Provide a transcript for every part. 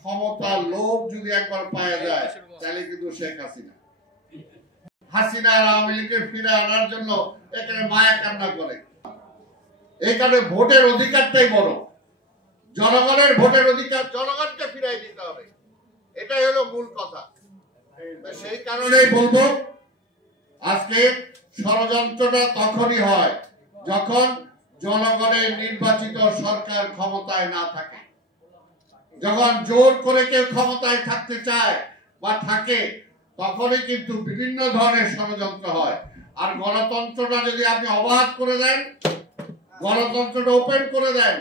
ক্ষমতার লোভ যদি একবার পাওয়া যায় তাহলে কিন্তু শেখ হাসিনা আর আওয়ামী লীগকে ফিরে আনার জন্য এখানে মায়া কান্না করে। এখানে ভোটের অধিকারটাই বড়, জনগণের ভোটের অধিকার জনগণকে ফিরাই দিতে হবে, এটাই হলো মূল কথা। সেই কারণেই বলবো আজকে ষড়যন্ত্রটা তখনই হয় যখন জনগণের নির্বাচিত সরকার ক্ষমতায় না থাকে। যখন জোর করে কেউ ক্ষমতায় থাকতে চায় বা থাকে তখনই কিন্তু বিভিন্ন ধরনের ষড়যন্ত্র হয়। আর গণতন্ত্রটা যদি আপনি অবাধ করে দেন, গণতন্ত্রটা ওপেন করে দেন,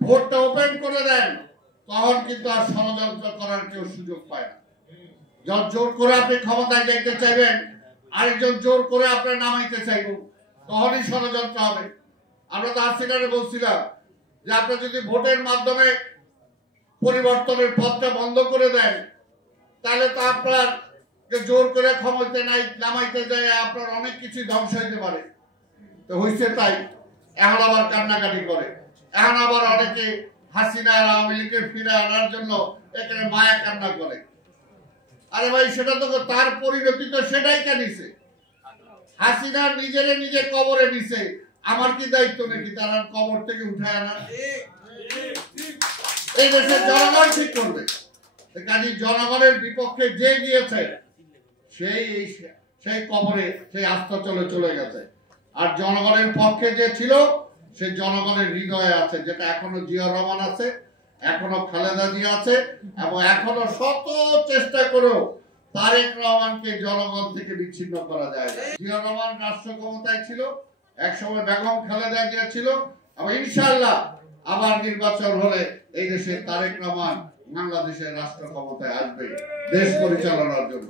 ভোটটা ওপেন করে দেন, তখন কিন্তু আর ষড়যন্ত্র করার কেউ সুযোগ পায় না। যখন জোর করে আপনি ক্ষমতায় যাইতে চাইবেন, আরেকজন জোর করে আপনার নামাইতে চাইব, তখনই ষড়যন্ত্র হবে। আমরা তো হাসিনারে বলছিলাম যে আপনি যদি ভোটের মাধ্যমে পরিবর্তনের পথটা বন্ধ করে দেন তাহলে তো আপনার জোর করে ক্ষমতা নামাইতে যায় আপনার অনেক কিছু ধ্বংস হইতে পারে। তো হয়েছে তাই, এখন আবার কান্নাকাটি করে, এখন আবার অনেকে হাসিনা আর আওয়ামী লীগকে ফিরে আনার জন্য এখানে মায়া কান্না করে। আরে ভাই, সেটা তো তার পরিণতি তো সেটাই নিছে। হাসিনা নিজে কবরে নিছে, আমার কি দায়িত্ব নাকি তার কবর থেকে উঠায় আনা? এই দেশের জনগণ ঠিক করবে। কাজী জনগণের বিপক্ষে যে গিয়েছে সেই কবরে সেই আস্থা চলে গেছে। আর জনগণের পক্ষে যে ছিল সে জনগণের হৃদয়ে আছে, যেটা এখনো জিয়াউর রহমান আছে, এখনো খালেদা জিয়া আছে, এবং এখনো শত চেষ্টা করেও তারেক রহমানকে জনগণ থেকে বিচ্ছিন্ন করা যায় না। জিয়াউর রহমান রাষ্ট্র ক্ষমতায় ছিল, একসময় বেগম খালেদা জিয়া ছিল, এবং ইনশাআল্লাহ আবার নির্বাচন হলে এই দেশে তারেক রহমান বাংলাদেশের রাষ্ট্র ক্ষমতায় আসবে দেশ পরিচালনার জন্য।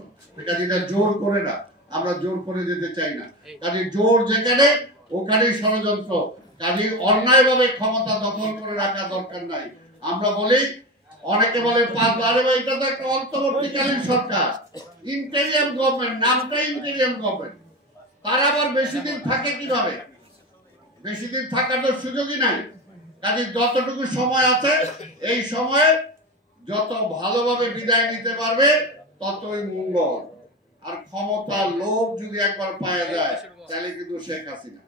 কাজে জোর করে না, আমরা জোর করে যেতে চাই না। কাজে জোর যেখানে ওখানেই ষড়যন্ত্র। কাজে অন্যায়ভাবে ক্ষমতা দখল করে রাখা দরকার নাই। আমরা বলি, অনেকে বলে এটা তো একটা অন্তর্বর্তীকালীন সরকার, ইন্টেরিয়াম গভর্নমেন্ট, নামটাই ইন্টেরিয়াম গভর্নমেন্ট। তারা আবার বেশি দিন থাকে কিভাবে? বেশি দিন থাকার তো সুযোগই নাই। কাজে যতটুকু সময় আছে এই সময়ে যত ভালোভাবে বিদায় নিতে পারবে ততই মঙ্গল। আর ক্ষমতার লোভ যদি একবার পাওয়া যায় তাহলে কিন্তু শেখ হাসিনা